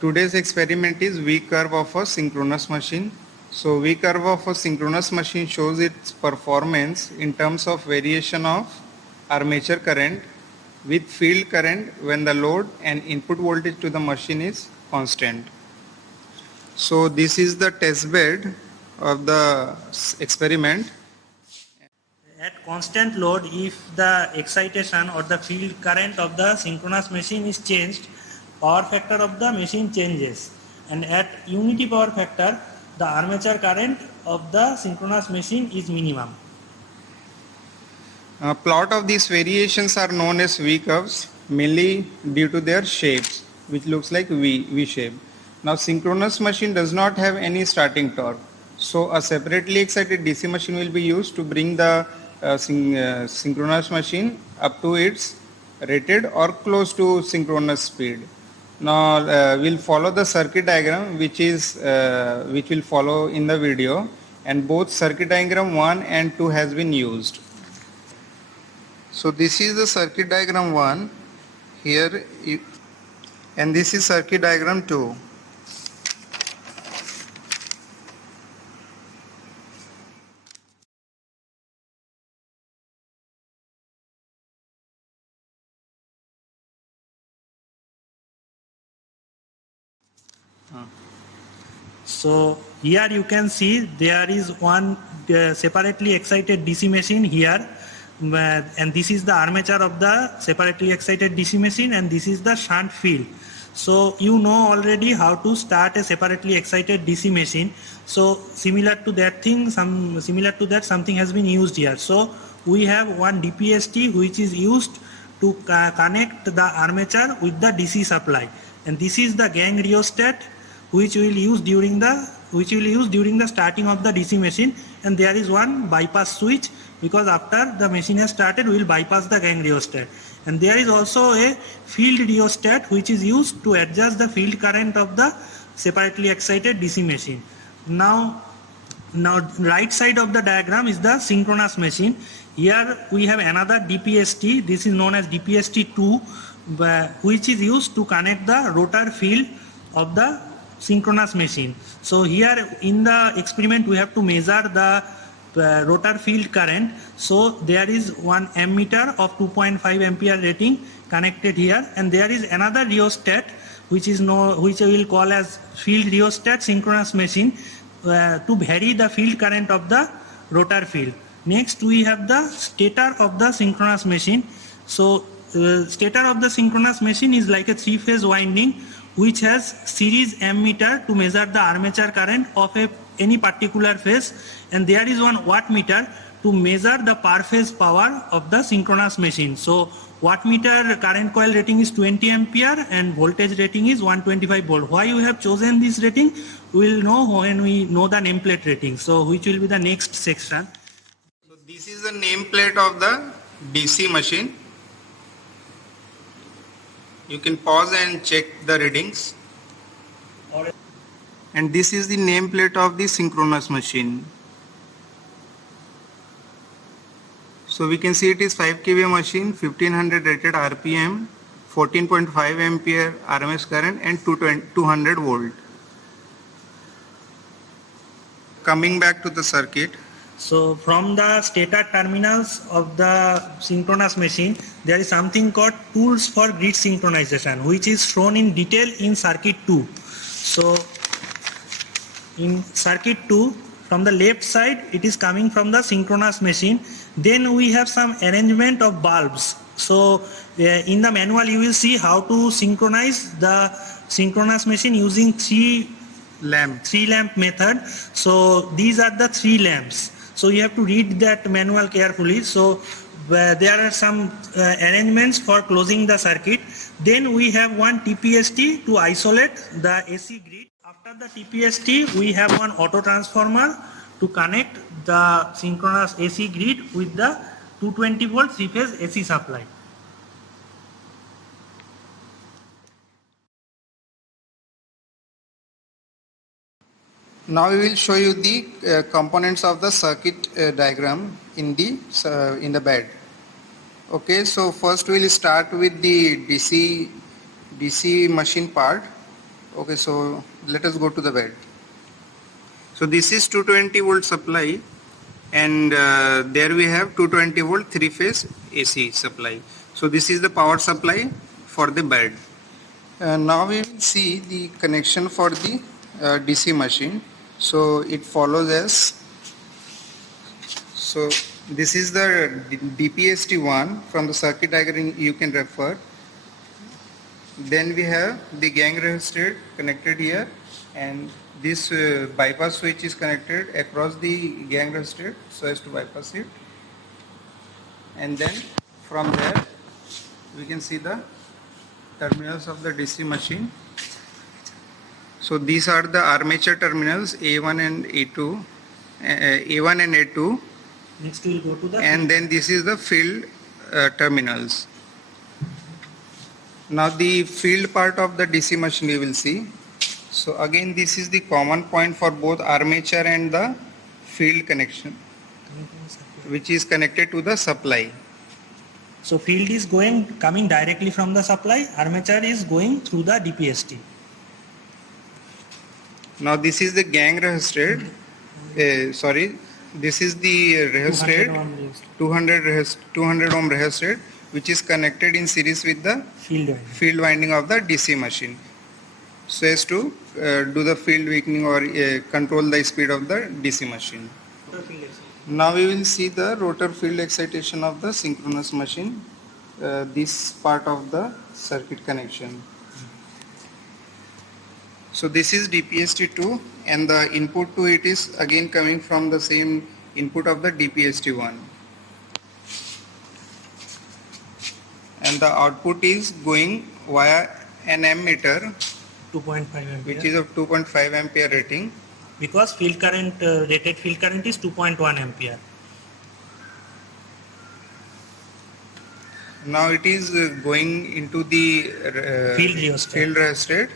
Today's experiment is V curve of a synchronous machine. So V curve of a synchronous machine shows its performance in terms of variation of armature current with field current when the load and input voltage to the machine is constant. So this is the test bed of the experiment. At constant load, if the excitation or the field current of the synchronous machine is changed, power factor of the machine changes. And at unity power factor, the armature current of the synchronous machine is minimum. Plot of these variations are known as V curves, mainly due to their shapes, which looks like V shape. Now synchronous machine does not have any starting torque. So a separately excited DC machine will be used to bring the synchronous machine up to its rated or close to synchronous speed. Now we'll follow the circuit diagram which will follow in the video, and both circuit diagram 1 and 2 has been used. So this is the circuit diagram 1 here, and this is circuit diagram 2. So here you can see there is one separately excited DC machine here, and this is the armature of the separately excited DC machine, and this is the shunt field. So you know already how to start a separately excited DC machine. So similar to that something has been used here. So we have one DPST which is used to connect the armature with the DC supply, and this is the gang rheostat which we will use during the starting of the DC machine, and there is one bypass switch because after the machine has started we will bypass the gang rheostat, and there is also a field rheostat which is used to adjust the field current of the separately excited DC machine. Now right side of the diagram is the synchronous machine. Here we have another DPST, this is known as DPST2, which is used to connect the rotor field of the synchronous machine. So here in the experiment we have to measure the rotor field current. So there is one ammeter of 2.5 ampere rating connected here, and there is another rheostat which I will call as field rheostat synchronous machine to vary the field current of the rotor field. Next we have the stator of the synchronous machine. So stator of the synchronous machine is like a three-phase winding which has series ammeter to measure the armature current of any particular phase, and there is one wattmeter to measure the per phase power of the synchronous machine. So wattmeter current coil rating is 20 ampere and voltage rating is 125 volt. Why you have chosen this rating we will know when we know the nameplate rating, so which will be the next section. So this is the nameplate of the DC machine. You can pause and check the readings. And this is the nameplate of the synchronous machine. So we can see it is 5 kVA machine, 1500 rated RPM, 14.5 ampere RMS current and 200 volt. Coming back to the circuit. So from the stator terminals of the synchronous machine, there is something called tools for grid synchronization, which is shown in detail in circuit 2. So in circuit 2, from the left side, it is coming from the synchronous machine. Then we have some arrangement of bulbs. So in the manual, you will see how to synchronize the synchronous machine using three lamp method. So these are the 3 lamps. So you have to read that manual carefully. So there are some arrangements for closing the circuit. Then we have one TPST to isolate the AC grid. After the TPST, we have one auto transformer to connect the synchronous AC grid with the 220 volt 3-phase AC supply. Now we will show you the components of the circuit diagram in the bed. Okay, so first we will start with the DC machine part. Okay, so let us go to the bed. So this is 220 volt supply, and there we have 220 volt 3-phase AC supply. So this is the power supply for the bed. Now we will see the connection for the DC machine. So it follows as, so this is the DPST1. From the circuit diagram you can refer. Then we have the gang resistor connected here, and this bypass switch is connected across the gang resistor so as to bypass it. And then from there we can see the terminals of the DC machine. So these are the armature terminals A1 and A2, A1 and A2, Next we will go to the and then this is the field terminals. Now the field part of the DC machine you will see. So again this is the common point for both armature and the field connection, which is connected to the supply. So field is coming directly from the supply, armature is going through the DPST. Now this is the gang resistor, this is the resistor, 200 ohm resistor, which is connected in series with the field winding of the DC machine, so as to do the field weakening or control the speed of the DC machine. Now we will see the rotor field excitation of the synchronous machine, this part of the circuit connection. So this is DPST2, and the input to it is again coming from the same input of the DPST1. And the output is going via an ammeter, 2.5 ampere. which is of 2.5 ampere rating. Because field current, rated field current is 2.1 ampere. Now it is going into the Field rheostat,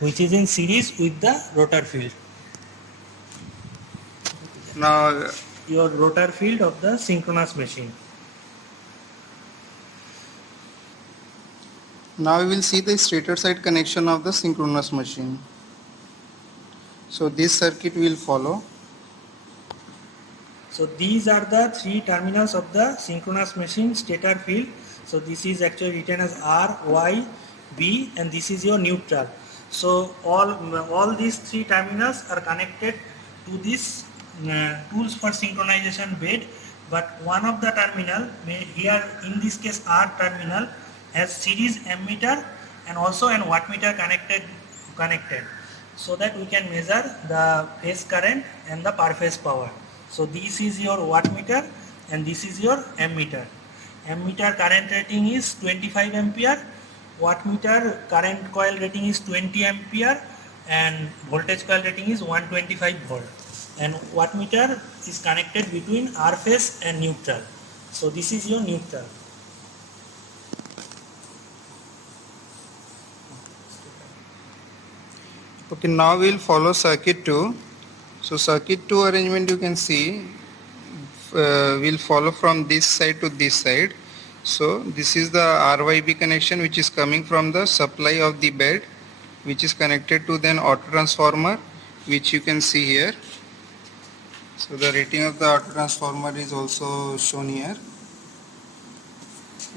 which is in series with the rotor field. Now Your rotor field of the synchronous machine. Now we will see the stator side connection of the synchronous machine. So this circuit will follow. So these are the three terminals of the synchronous machine stator field. So this is actually written as R, Y, B, and this is your neutral. So all these three terminals are connected to this tools for synchronization bed, but one of the terminal, here in this case R terminal, has series ammeter and also an wattmeter connected, so that we can measure the phase current and the per phase power. So this is your wattmeter and this is your ammeter. Ammeter current rating is 25 ampere, wattmeter current coil rating is 20 ampere, and voltage coil rating is 125 volt. And wattmeter is connected between R phase and neutral. So this is your neutral. Okay, now we will follow circuit 2. So circuit 2 arrangement you can see will follow from this side to this side. So this is the RYB connection, which is coming from the supply of the bed, which is connected to then auto transformer, which you can see here. So the rating of the auto transformer is also shown here.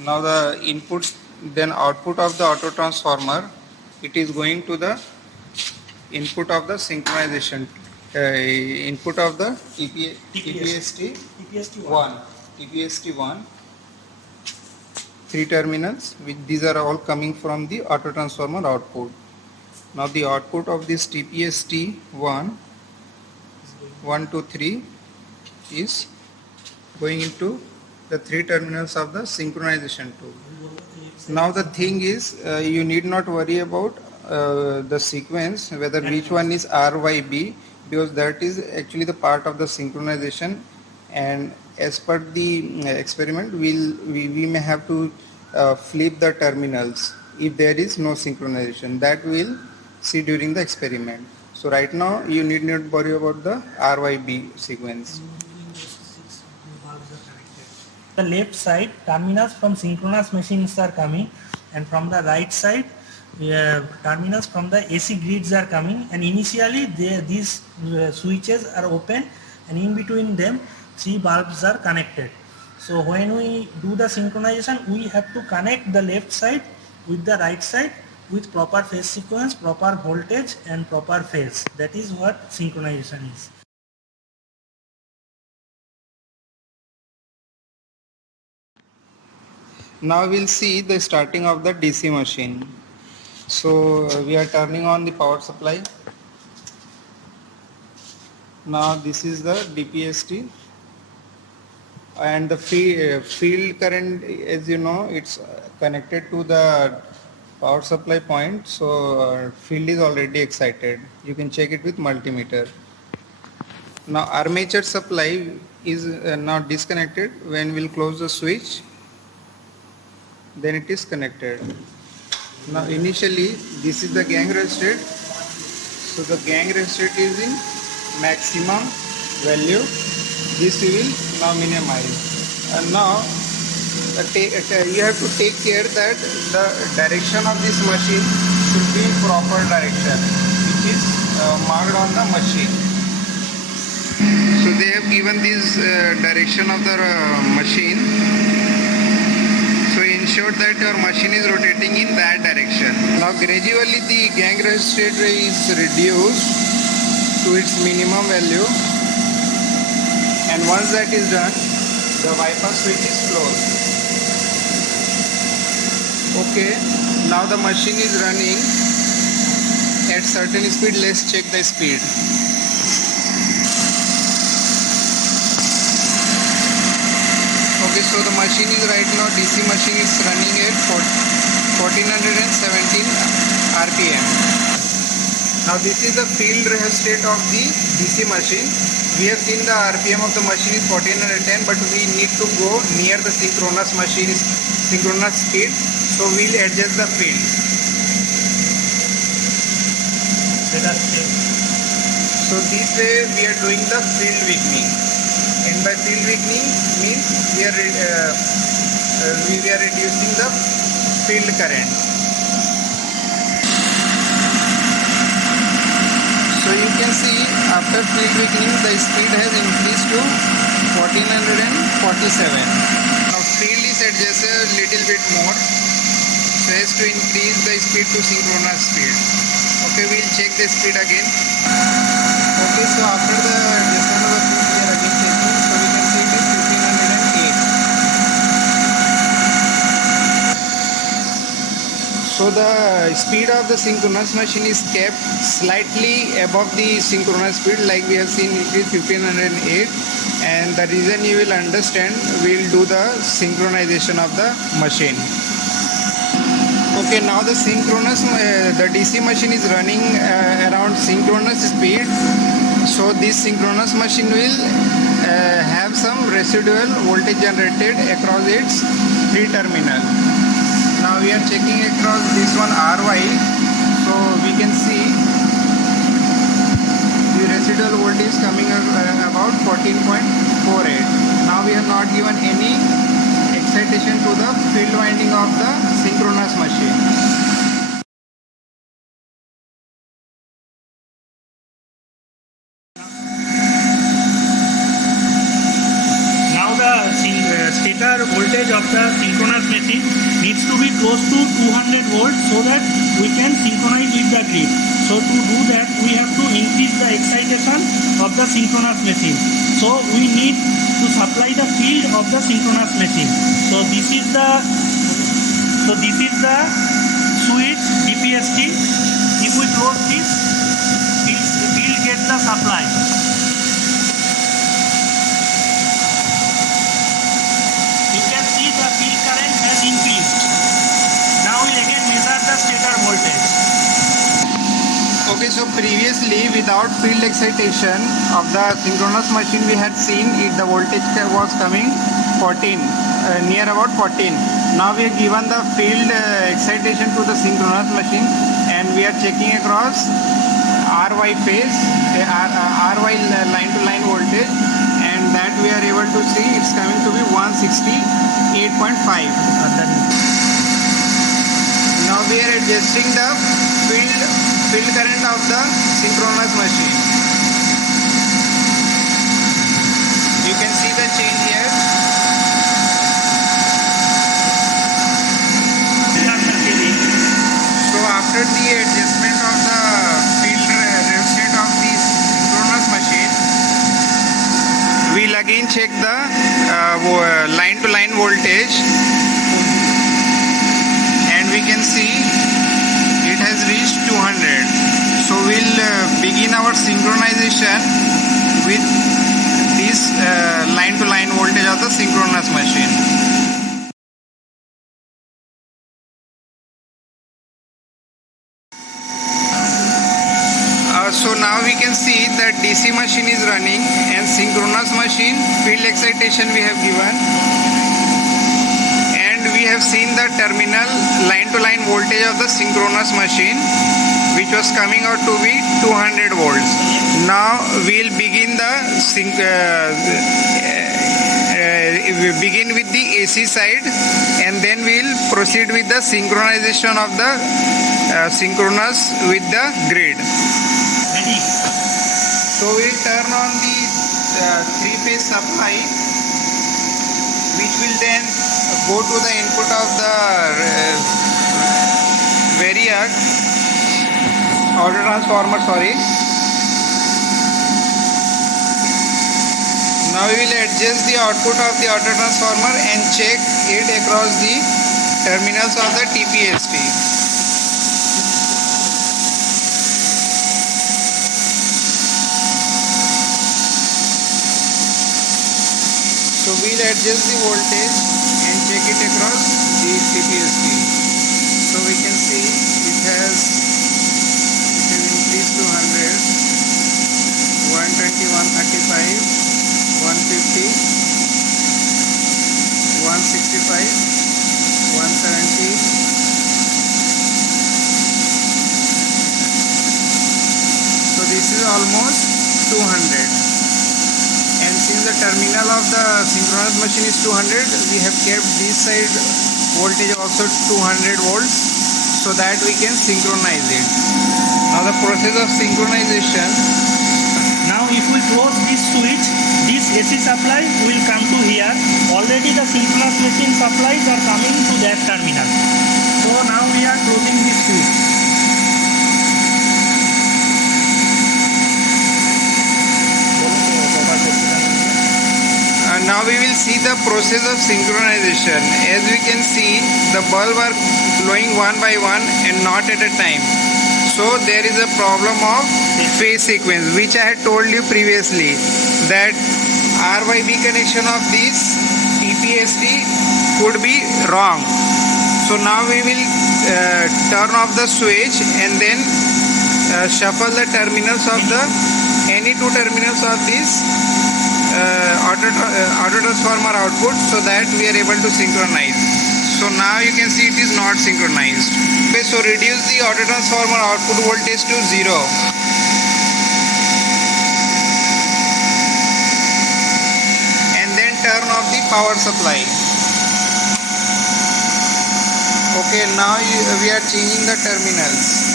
Now the inputs, then output of the auto transformer, it is going to the input of the synchronization, input of the TPST1, 3 terminals, which these are all coming from the auto transformer output. Now the output of this TPST1, 1, 2, 3 is going into the 3 terminals of the synchronization tool. Now the thing is, you need not worry about the sequence, whether which one is RYB, because that is actually the part of the synchronization, and as per the experiment we may have to flip the terminals if there is no synchronization. That we'll see during the experiment. So right now you need not worry about the RYB sequence. The left side terminals from synchronous machines are coming, and from the right side terminals from the AC grids are coming, and initially these switches are open, and in between them 3 bulbs are connected. So when we do the synchronization, we have to connect the left side with the right side with proper phase sequence, proper voltage and proper phase. That is what synchronization is. Now we'll see the starting of the DC machine. So we are turning on the power supply. Now this is the DPST, and the field current, as you know, it's connected to the power supply point, so field is already excited. You can check it with multimeter. Now armature supply is now disconnected. When we'll close the switch, then it is connected. Now initially this is the gang resistor, so the gang resistor is in maximum value. This we will now minimize, and now you have to take care that the direction of this machine should be in proper direction, which is marked on the machine. So they have given this direction of the machine, so ensure that your machine is rotating in that direction. Now gradually the gang resistor is reduced to its minimum value, and once that is done, the bypass switch is closed. Okay, now the machine is running at certain speed. Let's check the speed. Okay, so the machine is right now, DC machine is running at 1417 RPM. Now this is the field rheostat of the DC machine. We have seen the RPM of the machine is 1410, but we need to go near the synchronous speed, so we'll adjust the field. So this way we are doing the field weakening, and by field weakening means we are reducing the field current. So you can see after field weakening the speed has increased to 1447. Now field is adjusted a little bit more so as to increase the speed to synchronous speed. Okay, we'll check the speed again. Okay, so after the adjustment of the field we are again checking, so we can see it is 1508. So the speed of the synchronous machine is kept slightly above the synchronous speed, like we have seen it is 1508, and the reason you will understand, we will do the synchronization of the machine. Okay, now the DC machine is running around synchronous speed, so this synchronous machine will have some residual voltage generated across its 3 terminals. Now we are checking across this one RY, so we can see the residual voltage coming about 14.48. Now we have not given any excitation to the field winding of the synchronous machine. Stator voltage of the synchronous machine needs to be close to 200 volts so that we can synchronize with the grid. So to do that, we have to increase the excitation of the synchronous machine. So we need to supply the field of the synchronous machine. So this is the switch DPST. If we close this, field gets the supply. The field current has increased. Now we again measure the stator voltage. Okay, so previously without field excitation of the synchronous machine we had seen the voltage was coming 14, near about 14. Now we have given the field excitation to the synchronous machine, and we are checking across RY phase, RY line to line voltage, and that we are able to see it's coming to be 168.5. Now we are adjusting the field current of the synchronous machine. You can see the change here. So after the adjustment of the field resistant of the synchronous machine, we'll again check the line to line voltage, and we can see it has reached 200. So we'll begin our synchronization with this line to line voltage of the synchronous machine. So now we can see that DC machine is running and synchronous machine field excitation we have given, and we have seen the terminal line to line voltage of the synchronous machine, which was coming out to be 200 volts. Now we'll begin the we begin with the AC side, and then we'll proceed with the synchronization of the synchronous with the grid. So we'll turn on the three-phase supply, which will then go to the input of the variac auto transformer. Now we will adjust the output of the auto transformer and check it across the terminals of the TPST. So we'll adjust the voltage and check it across the TPST. So we can see it has increased to 100, 120, 135, 150, 165, 170. So this is almost 200. And since the terminal of the synchronous machine is 200, we have kept this side voltage also 200 volts so that we can synchronize it. Now the process of synchronization. Now if we close this switch, this AC supply will come to here. Already the synchronous machine supplies are coming to that terminal. So now we are closing this switch. Now we will see the process of synchronization. As we can see, the bulb are glowing one by one and not at a time. So there is a problem of phase sequence, which I had told you previously, that RYB connection of this TPST could be wrong. So now we will turn off the switch and then shuffle the terminals of the any two terminals of this auto transformer output so that we are able to synchronize. So now you can see it is not synchronized. Okay, so reduce the auto transformer output voltage to 0. And then turn off the power supply. Okay, now we are changing the terminals.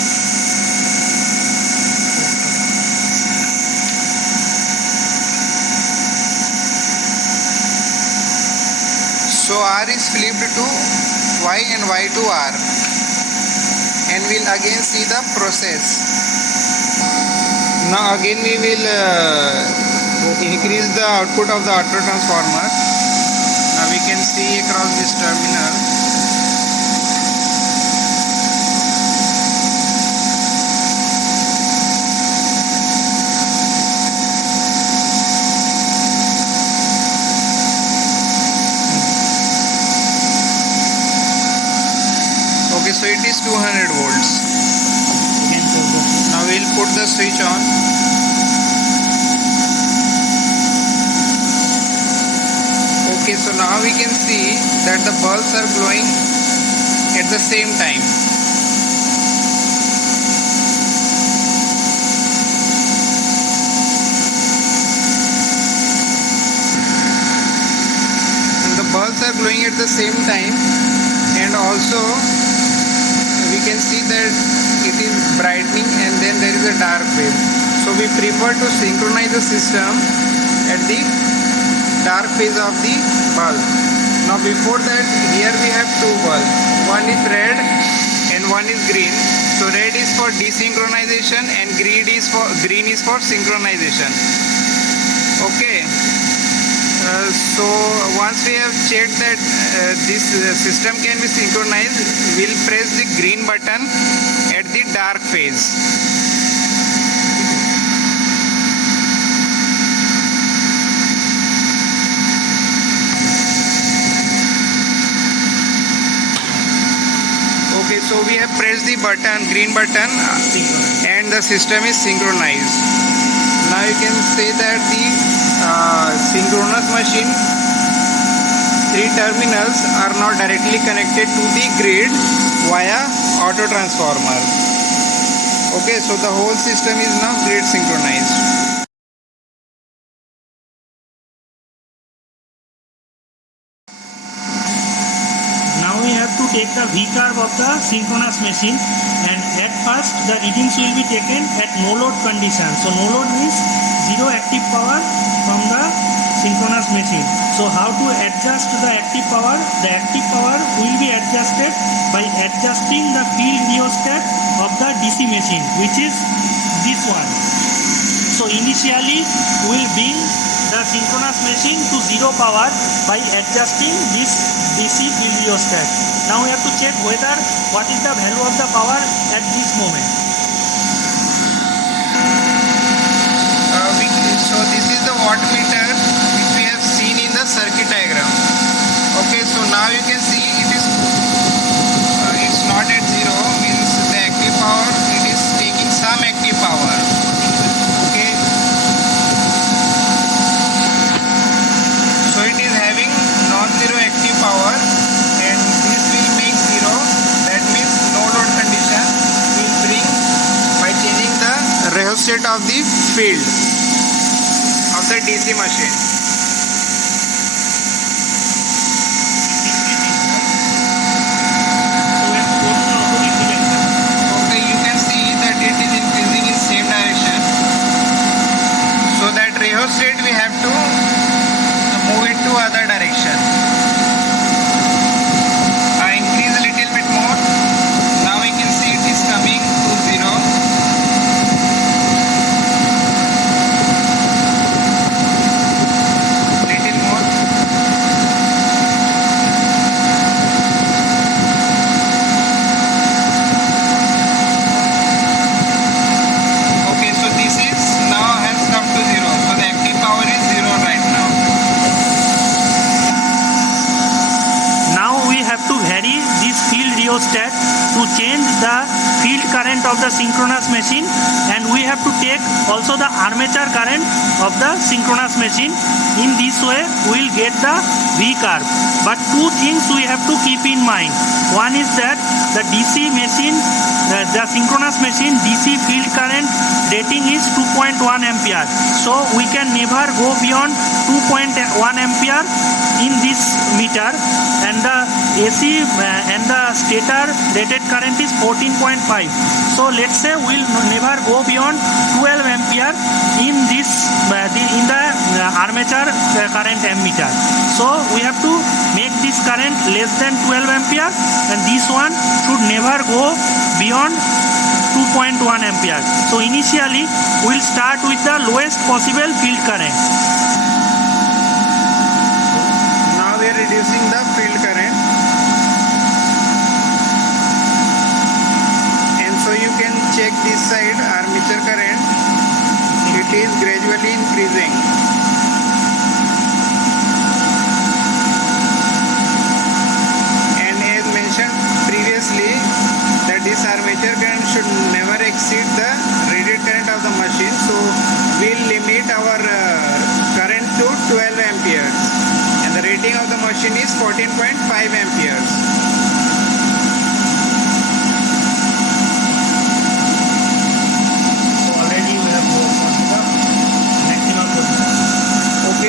So R is flipped to Y and Y to R, and we'll again see the process. Now again we will increase the output of the auto transformer. Now we can see across this terminal. Okay, so it is 200 volts. Now we'll put the switch on. Okay, so now we can see that the bulbs are glowing at the same time. And the bulbs are glowing at the same time, and also we can see that it is brightening and then there is a dark phase. So we prefer to synchronize the system at the dark phase of the bulb. Now before that, here we have two bulbs. One is red and one is green. So red is for desynchronization and green is for synchronization. Okay. So once we have checked that this system can be synchronized, we'll press the green button at the dark phase. Okay, so we have pressed the button, green button, and the system is synchronized. Now you can say that the synchronous machine 3 terminals are now directly connected to the grid via auto transformer. Okay, so the whole system is now grid synchronized. Now we have to take the V curve of the synchronous machine, and at first the readings will be taken at no load condition. So no load means zero active power from the synchronous machine. So how to adjust the active power? The active power will be adjusted by adjusting the field rheostat of the DC machine, which is this one. So initially we will bring the synchronous machine to zero power by adjusting this DC field rheostat. Now we have to check whether what is the value of the power at this moment. So this is the wattmeter which we have seen in the circuit diagram. Okay, so now you can see it's not at zero, means the active power, it is taking some active power. Okay, so it is having non-zero active power, and this will make zero. That means no load condition will bring by changing the rheostat of the field of the DC machine. Okay, you can see that it is increasing in same direction. So that rheostat we have to move it to other direction. Increase a little bit more. Now we can see it is coming to zero. rheostat to change the field current of the synchronous machine, and we have to take also the armature current of the synchronous machine. In this way we will get the V curve. But two things we have to keep in mind. One is that the DC machine, the synchronous machine DC field current rating is 2.1 ampere. So we can never go beyond 2.1 ampere in this meter, and the AC and the stator rated current is 14.5. So let's say we'll never go beyond 12 ampere in this in the armature current ammeter. So we have to make this current less than 12 ampere, and this one should never go beyond 2.1 ampere. So initially we'll start with the lowest possible field current. Now we are reducing the field current, and so you can check this side armature current. It is gradually increasing. And as mentioned previously, that this armature current should never exceed the rated current of the machine. So we'll limit our current to 12 amperes, and the rating of the machine is 14.5 amperes.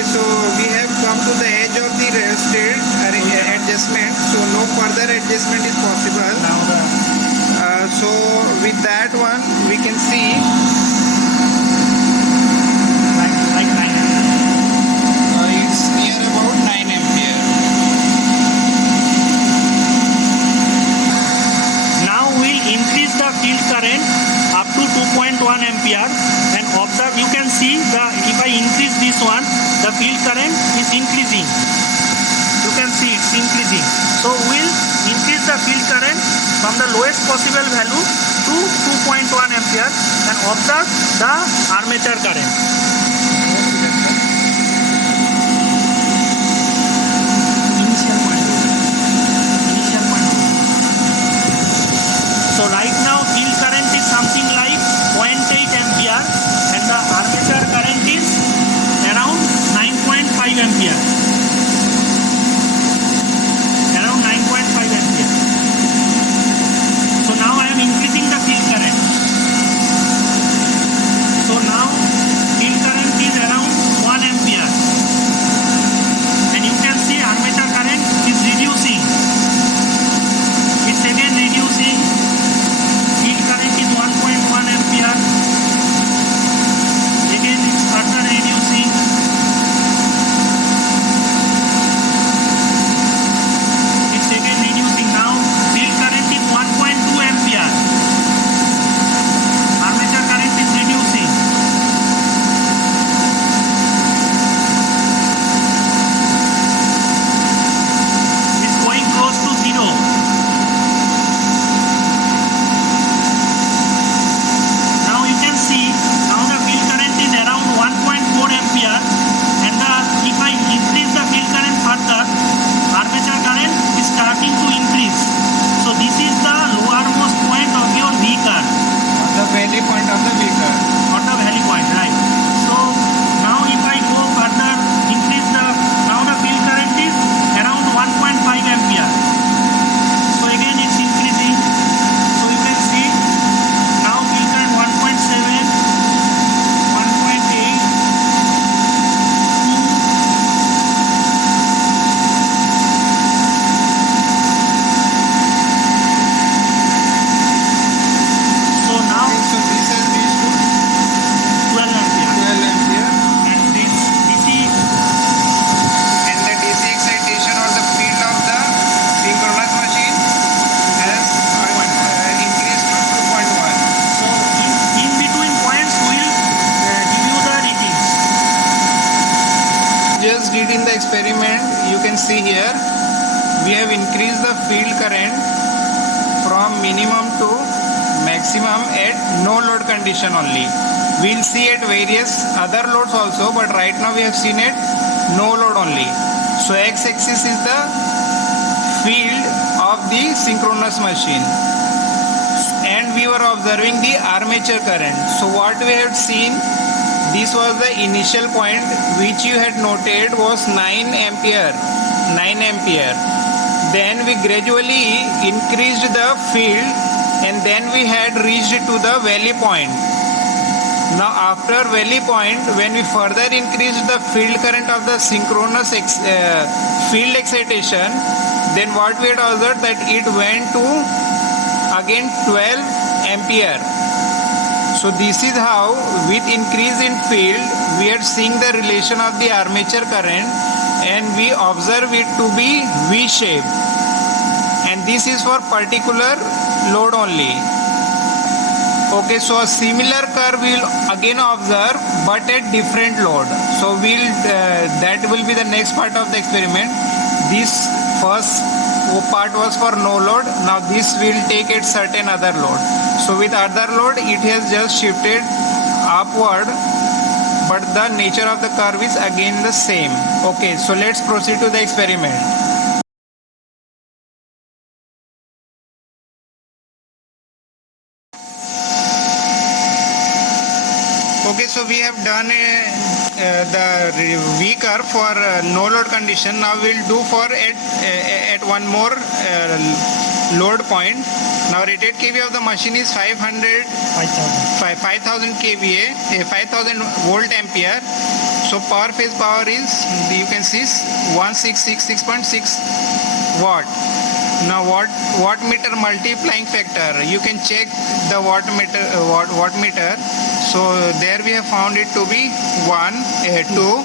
So we have come to the edge of the rheostat adjustment, so no further adjustment is possible. increasing. You can see it's increasing. So we'll increase the field current from the lowest possible value to 2.1 ampere and observe the armature current. So right now field current is something like 0.8 ampere and the armature current is around 9.5 ampere. Around 9.5 ampere. So now I am increasing the field current. So now field current is around 1 ampere. And you can see armature current is reducing. It's again reducing. Field current is 1.1 ampere. Again it's further reducing. It's again reducing. Now field current is 1.2 ampere. Armature current is reducing. It's going close to zero. Now you can see now the field current is around 1.4 ampere and if I increase the field current further, armature current is starting to increase. So this is the lowermost point of your V curve, The valley point of the V curve. or the valley point, right? So now if I go further, increase now the field current is around 1.5 ampere. So again it's increasing. So you can see now field current 1.7, 1.8, 2. So now So this has reached to 12 ampere. 12 ampere. And this DC, And the DC excitation or the field of the synchronous machine has increased to 2.1. so in between points we'll give you the readings. Just did in the experiment, you can see here, we have increased the field current from minimum to maximum at no load condition only. We'll see at various other loads also, but right now we have seen it no load only. So x-axis is the field of the synchronous machine. And we were observing the armature current. So what we had seen, this was the initial point which you had noted was 9 ampere. Then we gradually increased the field and then we had reached to the valley point. Now after valley point, when we further increased the field current of the synchronous field excitation, then what we had observed that it went to again 12 ampere. So this is how with increase in field we are seeing the relation of the armature current and we observe it to be V shape, and this is for particular load only. Okay, so a similar curve we will again observe but at different load. So we'll that will be the next part of the experiment. This first part was for no load. Now this will take at certain other load. So with other load it has just shifted upward, but the nature of the curve is again the same. Okay, so let's proceed to the experiment. Okay, so we have done the V curve for no load condition. Now we'll do for at one more load point. Now rated kVA of the machine is 500 5,000. 5000 kVA, 5000 volt ampere. So per phase power is, you can see, 1666.6 watt. Now wattmeter multiplying factor, you can check the wattmeter. So there we have found it to be 2.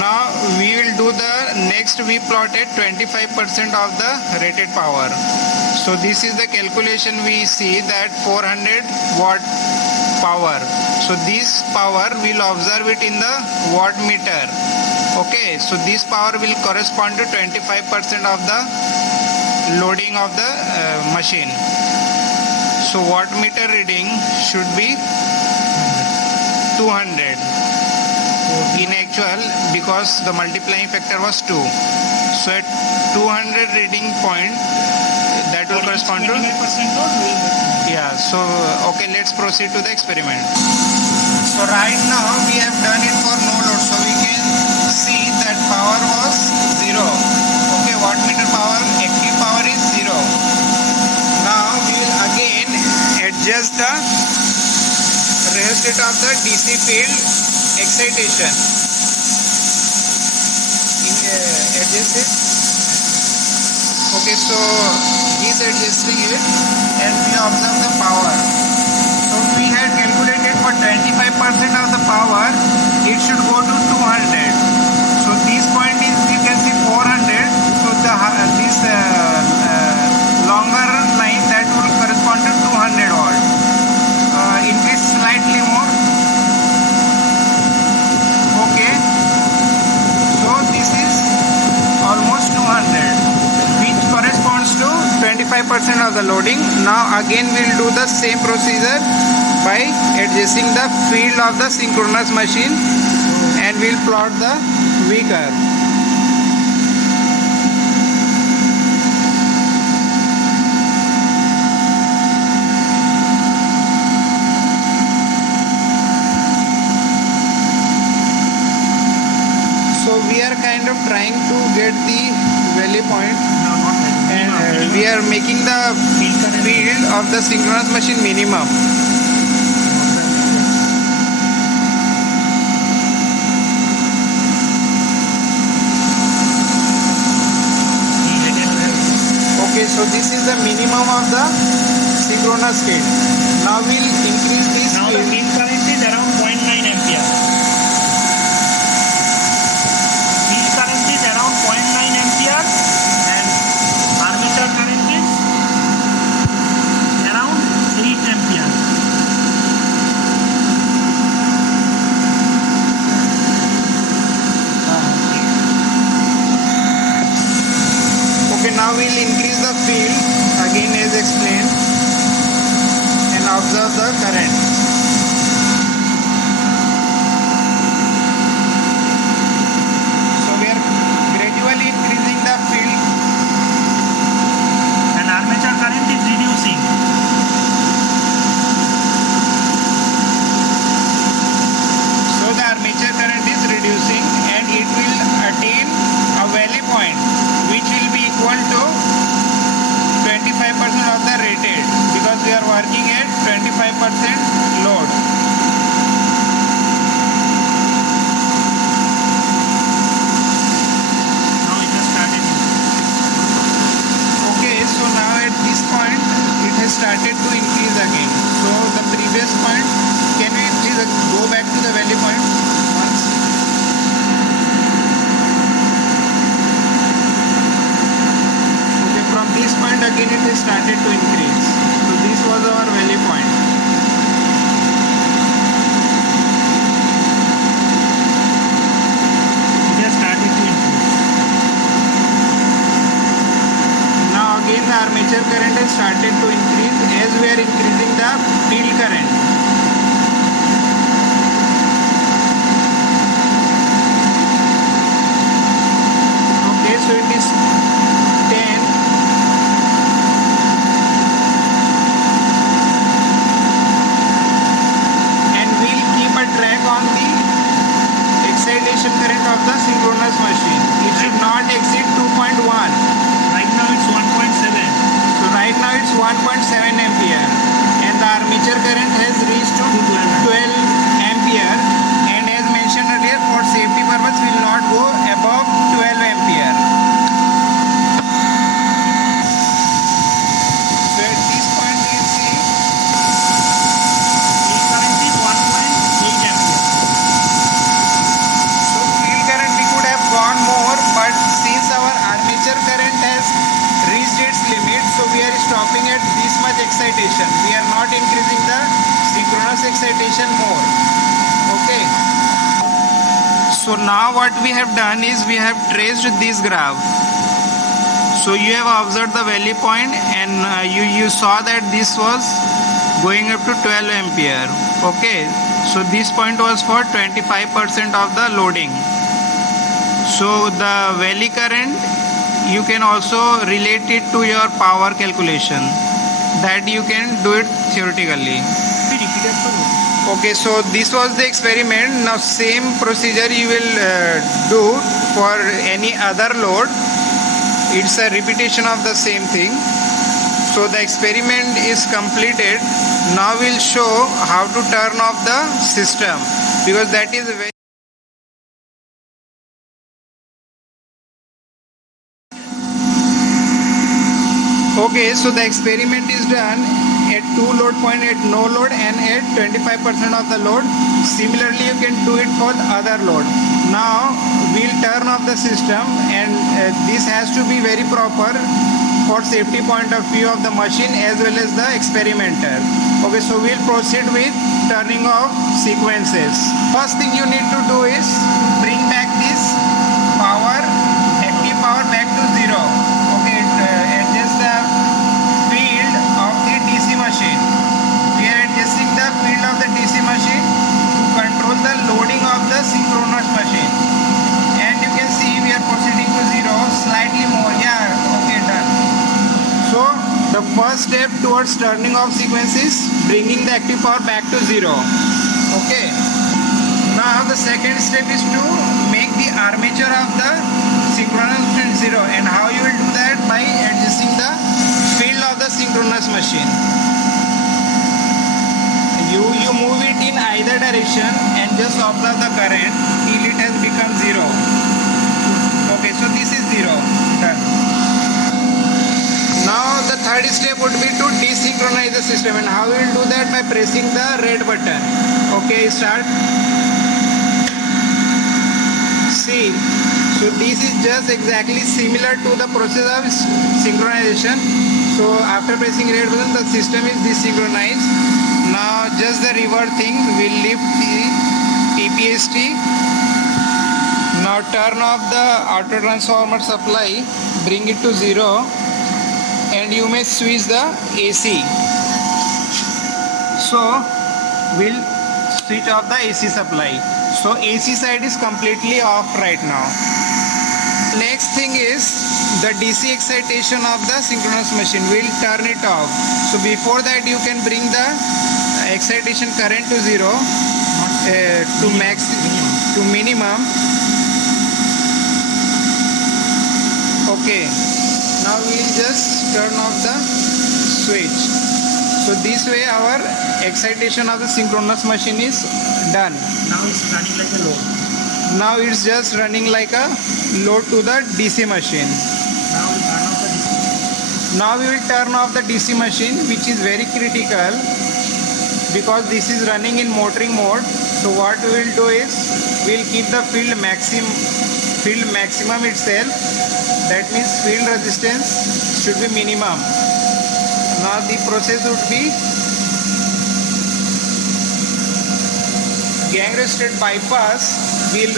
Now we will do the next, we plot at 25% of the rated power. So this is the calculation. We see that 400 watt power. So this power we'll observe it in the wattmeter. Okay, so this power will correspond to 25% of the loading of the machine. So wattmeter reading should be 200 in actual, because the multiplying factor was 2. So at 200 reading point, that will correspond to 25% load will get. yeah. So okay, let's proceed to the experiment. So right now we have done it for no load, so we can see that power was 0. Okay, wattmeter power, active power is 0. Now we will again adjust the rheostat of the DC field excitation. Adjust it. Okay, so he's adjusting it and we observe the power. So we had calculated for 25% of the power, it should go to 200. So this point is, you can see 400. So this longer line, that will correspond to 200 watt. Increase slightly more. Okay. So this is almost 200. Which corresponds to 25% of the loading. Now again we'll do the same procedure by adjusting the field of the synchronous machine, and we'll plot the V curve. So we are kind of trying to get the valley point, No, not that. and we are making the field of the synchronous machine minimum. Okay, so this is the minimum of the synchronous field. Now we'll increase this Now the field. field current is around 0.9 ampere. Field current is around 0.9 ampere and armature current is around 8 ampere. Okay, now we'll increase the field again as explained and observe the current. So we are gradually increasing the field. And armature current is reducing. So the armature current is reducing and it will attain a valley point, which will be equal to 25% of the rated, because we are working at 25% load. Now it has started. Okay, so now at this point it has started to increase again. So the previous point, can we please go back to the valley point once? Okay, from this point again it has started to increase. So this was our valley point. It has started to increase. Now again the armature current has started to increase as we are increasing the field current. Okay, so it is 10. And we'll keep a track on the excitation current of the synchronous machine. It should not exceed 2.1. Right now it's 1.7. So right now it's 1.7 ampere and the armature current has reached to 12 ampere, and as mentioned earlier, for safety purpose we will not go above 12 ampere. So at this point we will see, Field current is 1.8 ampere. so field current we could have gone more, but since our armature current has reached its limit, so we are stopping at this much excitation. We are not increasing the synchronous excitation more. Okay. So now what we have done is we have traced this graph. So you have observed the valley point and you saw that this was going up to 12 ampere. Okay, so this point was for 25% of the loading. So the valley current, you can also relate it to your power calculation, that you can do it theoretically. Okay, so this was the experiment. Now same procedure you will do for any other load. It's a repetition of the same thing. So the experiment is completed. Now we'll show how to turn off the system, because that is very okay. So the experiment is done at 2 load point, at no load and at 25% of the load. Similarly you can do it for the other load. Now we'll turn off the system, and this has to be very proper for safety point of view of the machine as well as the experimenter. Okay, so we'll proceed with turning off sequences. First thing you need to do is bring back this power, active power back to 0. Okay, adjust the field of the DC machine. We are adjusting the field of the DC machine to control the loading of the synchronous machine. And you can see we are proceeding to 0, slightly more. Yeah, okay, done. So the first step towards turning off sequence is bringing the active power back to 0. Okay. Now the second step is to make the armature of the synchronous machine 0. And how you will do that? By adjusting the field of the synchronous machine. You move it in either direction and just observe the current till it has become 0. Okay, so this is 0. Done. Now the third step would be to desynchronize the system, and how we will do that? By pressing the red button. Okay, start. See, so this is just exactly similar to the process of synchronization. So after pressing red button, the system is desynchronized. Now just the reverse thing, we'll lift the TPST. Now turn off the auto transformer supply, bring it to 0. And you may switch the AC. So we'll switch off the AC supply. So AC side is completely off right now. Next thing is the DC excitation of the synchronous machine. We'll turn it off. So before that you can bring the excitation current to 0, to minimum. Okay. Now we'll just turn off the switch. So this way our excitation of the synchronous machine is done. Now it's running like a load. Now it's just running like a load to the DC machine. Now we turn off the DC. Now we will turn off the DC machine, which is very critical because this is running in motoring mode. So what we will do is we'll keep the field maximum itself. That means field resistance should be minimum. Now the process would be gang restricted bypass. We'll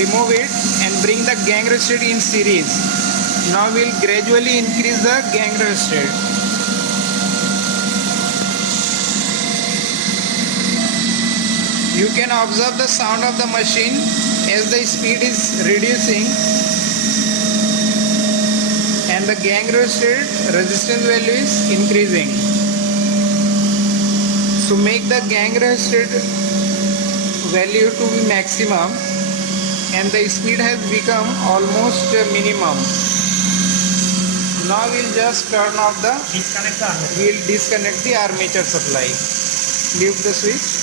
remove it and bring the gang restricted in series. Now we'll gradually increase the gang restricted. You can observe the sound of the machine as the speed is reducing and the gang restricted resistance value is increasing. So make the gang restricted value to be maximum and the speed has become almost minimum. Now we'll just turn off the, we'll disconnect the armature supply. Leave the switch.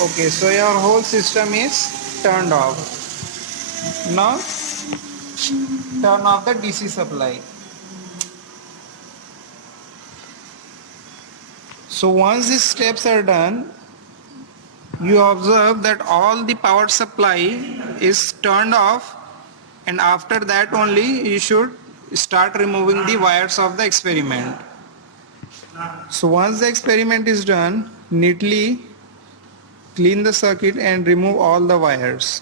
Okay, so your whole system is turned off. Now turn off the DC supply. So once these steps are done, you observe that all the power supply is turned off, and after that only you should start removing the wires of the experiment. So once the experiment is done, neatly clean the circuit and remove all the wires.